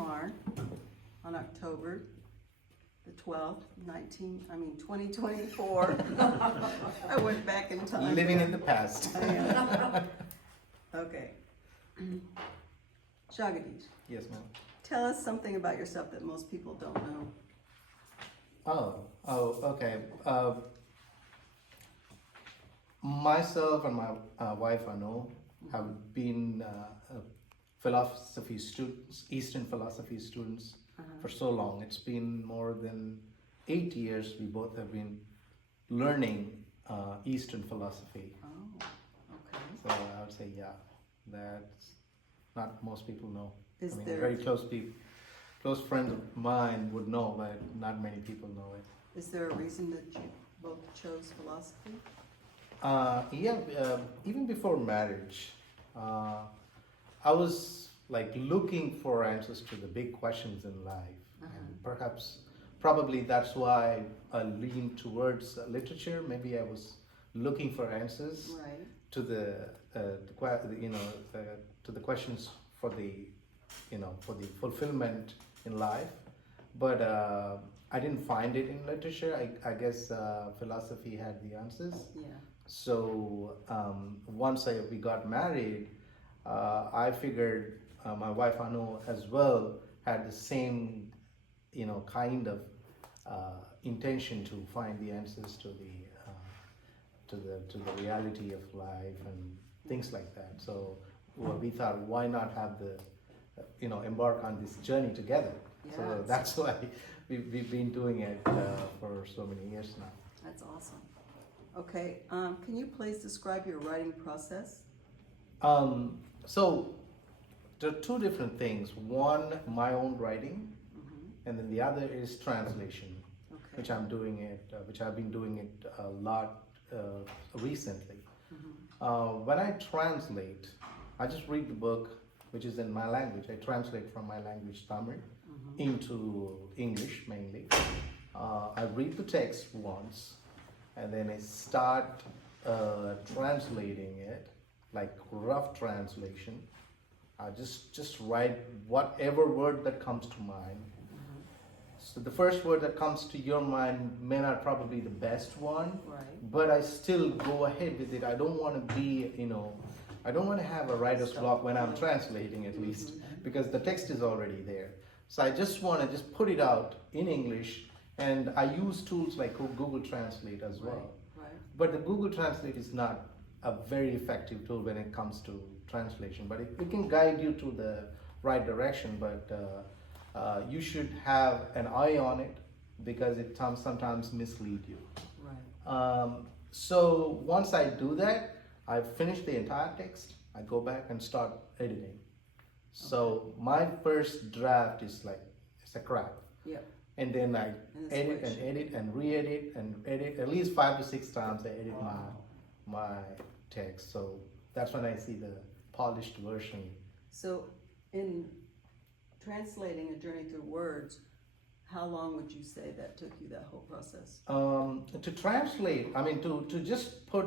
Kumar on October the 12th, 2024. I went back in time. Living in the past. I am. Okay. Jegadeesh, Yes, ma'am. tell us something about yourself that most people don't know. Okay. Myself and my wife, Anu, have been philosophy students, Eastern philosophy students for so long. It's been more than 8 years we both have been learning Eastern philosophy. Oh, okay. So I would say, yeah, that's not most people know. Is I mean, there very close friends of mine would know, but not many people know it. is there a reason that you both chose philosophy? Even before marriage, I was like looking for answers to the big questions in life, and probably that's why I leaned towards literature. Maybe I was looking for answers Right. to to the questions for the fulfillment in life, but I didn't find it in literature. I guess philosophy had the answers. Yeah. So once we got married, I figured my wife Anu as well had the same, kind of intention to find the answers to the reality of life and things like that. So we thought, why not have embark on this journey together? Yes. So that's why we've been doing it for so many years now. That's awesome. Okay, can you please describe your writing process? So there are two different things. One, my own writing, and then the other is translation, Okay. which I've been doing it a lot recently. When I translate, I just read the book, which is in my language. I translate from my language, Tamil, into English mainly. I read the text once, and then I start translating it, like rough translation. I just write whatever word that comes to mind. So the first word that comes to your mind may not probably the best one, Right. but I still go ahead with it. I don't want to be, I don't want to have a writer's block when I'm translating, at least, because the text is already there. So I just want to just put it out in English, and I use tools like Google Translate as well. Right. But the Google Translate is not a very effective tool when it comes to translation, but it can guide you to the right direction, but you should have an eye on it, because it sometimes mislead you. Right. So once I do that, I finish the entire text, I go back and start editing. So my first draft is like, it's a crap. Yep. And then I And edit switch. and edit and re-edit and edit at least 5 to 6 times. I edit my text. So that's when I see the polished version. So, in translating A Journey Through Words, how long would you say that took you, that whole process? To translate, I mean, to just put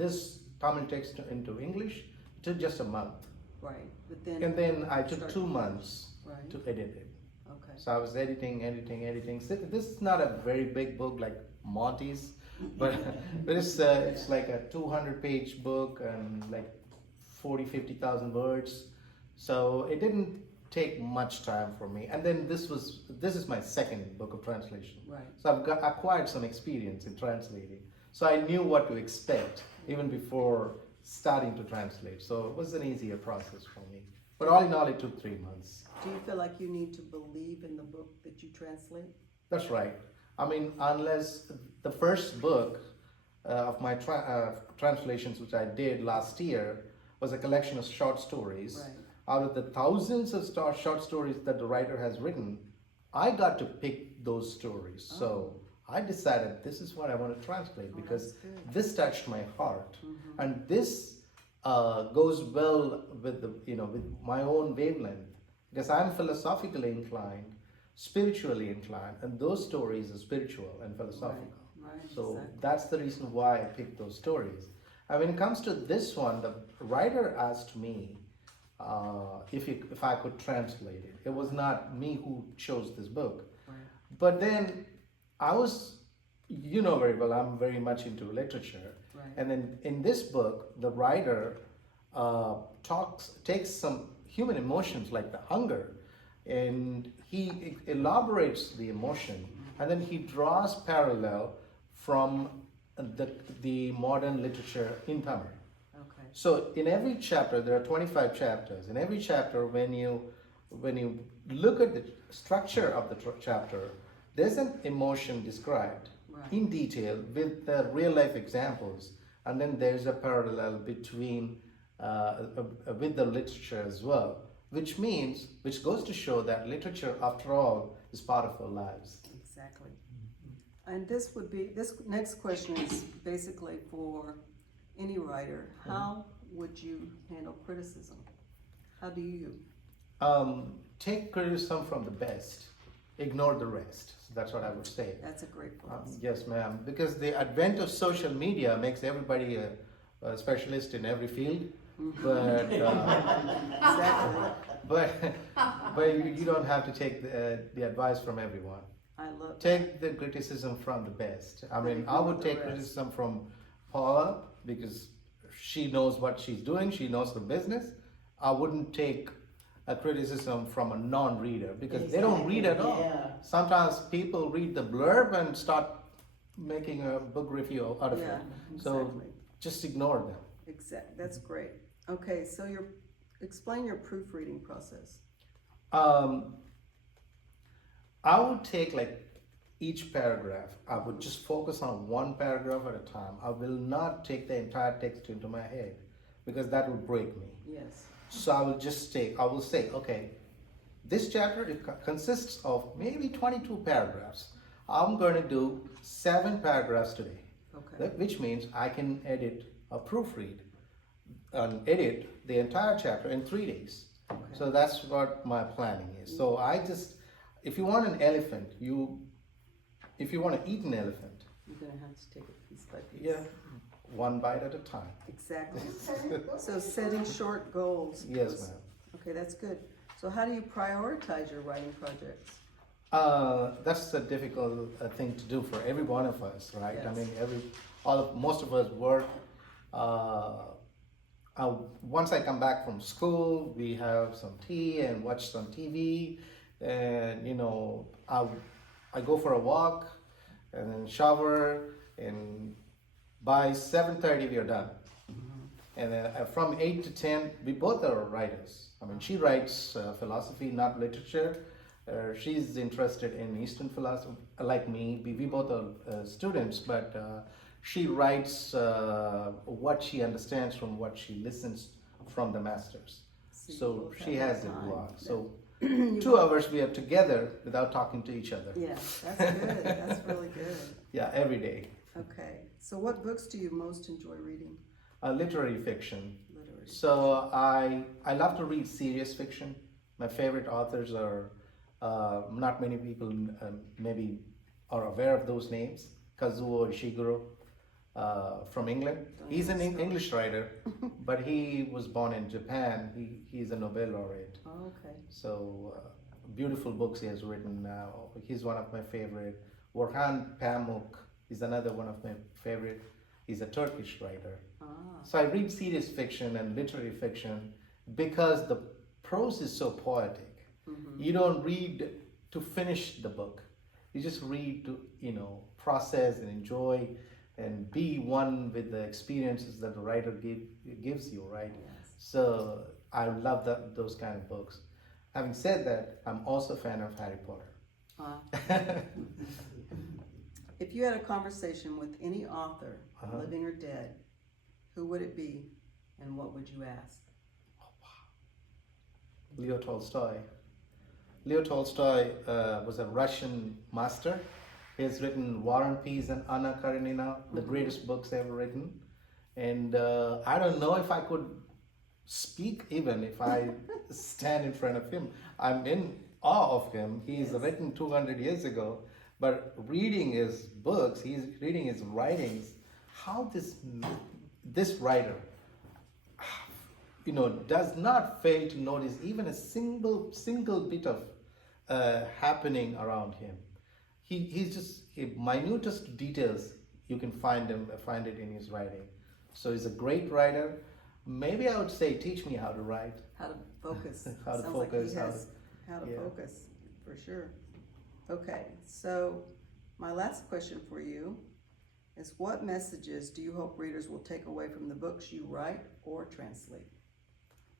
this Tamil text into English, it took just a month. Right. But then. And then I took start 2 from months Right. to edit it. Okay. So I was editing. So this is not a very big book like Monty's, but it's like a 200-page book and like 50,000 words. So it didn't take much time for me. And then this is my second book of translation. Right. So I've acquired some experience in translating. So I knew what to expect even before starting to translate. So it was an easier process for me. But all in all, it took 3 months. Do you feel like you need to believe in the book that you translate? That's right. I mean, unless the first book of my translations, which I did last year, was a collection of short stories. Right. Out of the thousands of short stories that the writer has written, I got to pick those stories. So I decided this is what I want to translate, because that's good. this touched my heart, and this goes well with with my own wavelength, because I'm philosophically inclined, spiritually inclined, and those stories are spiritual and philosophical. Right. So Exactly. that's the reason why I picked those stories. And when it comes to this one, the writer asked me if I could translate it. It was not me who chose this book. Right. But then I was, you know very well, I'm very much into literature. Right. And then in this book, the writer takes some human emotions like the hunger, and he elaborates the emotion, and then he draws parallel from the modern literature in Tamil. Okay. So in every chapter, there are 25 chapters. In every chapter, when you look at the structure of the chapter, there's an emotion described Right. in detail with the real life examples, and then there's a parallel between with the literature as well, which goes to show that literature, after all, is part of our lives. Exactly. And this next question is basically for any writer. How would you handle criticism? How do you? Take criticism from the best, ignore the rest. So that's what I would say. That's a great philosophy. Yes, ma'am. Because the advent of social media makes everybody a specialist in every field, but Exactly. but you don't have to take the advice from everyone. I love Take the criticism from the best. I mean, I would take criticism from Paula because she knows what she's doing. She knows the business. I wouldn't take a criticism from a non-reader because they don't read at all. Yeah. Sometimes people read the blurb and start making a book review out of it. So exactly. just ignore them. Exactly. That's great. Okay, so explain your proofreading process. I would take like each paragraph. I would just focus on one paragraph at a time. I will not take the entire text into my head because that will break me. Yes. So I will say, okay, this chapter consists of maybe 22 paragraphs. I'm going to do 7 paragraphs today. Okay. Which means I can proofread and edit the entire chapter in 3 days. Okay. So that's what my planning is. So if you want an elephant, if you want to eat an elephant, You're gonna have to take it piece by piece. yeah, one bite at a time. Exactly. So setting short goals. Yes, ma'am. Okay, that's good. So how do you prioritize your writing projects? That's a difficult thing to do for every one of us, right? I Yes. mean, most of us work. Once I come back from school, we have some tea and watch some TV, and I go for a walk, and then shower, and by 7:30 we are done. And then from 8 to 10, we both are writers. I mean, she writes philosophy, not literature. She's interested in Eastern philosophy, like me. We both are students, but she writes what she understands from what she listens from the masters. So she has a blog. So 2 hours we are together without talking to each other. Yeah, that's good. That's really good. Yeah, every day. Okay. So what books do you most enjoy reading? Literary fiction. Literary. So I love to read serious fiction. My favorite authors are not many people maybe are aware of those names. Kazuo Ishiguro from England. He's an English writer, but he was born in Japan. He's a Nobel laureate. Oh, okay. So beautiful books he has written now. He's one of my favorite. Orhan Pamuk is another one of my favorite. He's a Turkish writer. Ah. So I read serious fiction and literary fiction because the prose is so poetic. Mm-hmm. You don't read to finish the book. You just read to, process and enjoy and be one with the experiences that the writer gives you, right? Yes. So I love those kind of books. Having said that, I'm also a fan of Harry Potter. Ah. If you had a conversation with any author, living or dead, who would it be and what would you ask? Leo Tolstoy. Leo Tolstoy was a Russian master. He has written War and Peace and Anna Karenina, the greatest books ever written. And I don't know if I could speak even if I stand in front of him. I'm in awe of him. He's written 200 years ago, but reading his books, he's reading his writings, how this writer, does not fail to notice even a single bit of happening around him. He's just minutest details you can find it in his writing. So he's a great writer. Maybe I would say, teach me how to write. How to focus. How to Sounds focus. Like he has how to yeah. focus, for sure. Okay, so my last question for you is, what messages do you hope readers will take away from the books you write or translate?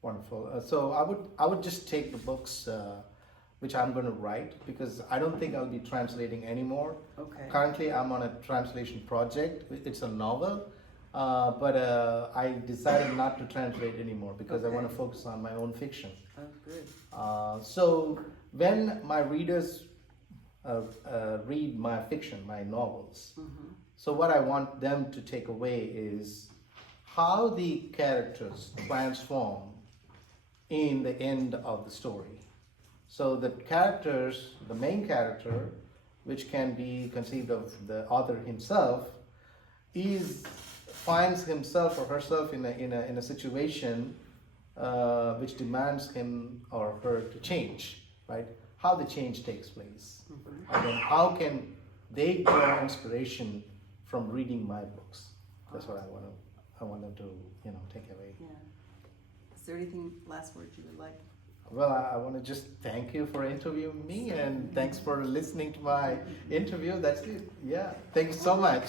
Wonderful. So I would just take the books which I'm going to write, because I don't think I'll be translating anymore. Okay. Currently, I'm on a translation project. It's a novel, but I decided not to translate anymore because I Okay. want to focus on my own fiction. Oh, good. So when my readers read my fiction, my novels, Mm-hmm. so what I want them to take away is how the characters transform in the end of the story. So the characters, the main character, which can be conceived of the author himself, finds himself or herself in a situation which demands him or her to change, right? How the change takes place, Mm-hmm. and then how can they draw inspiration from reading my books? That's what I want them to take away. Yeah. Is there anything, last words you would like? Well, I want to just thank you for interviewing me, and thanks for listening to my interview. That's it. Yeah. Thank you so much.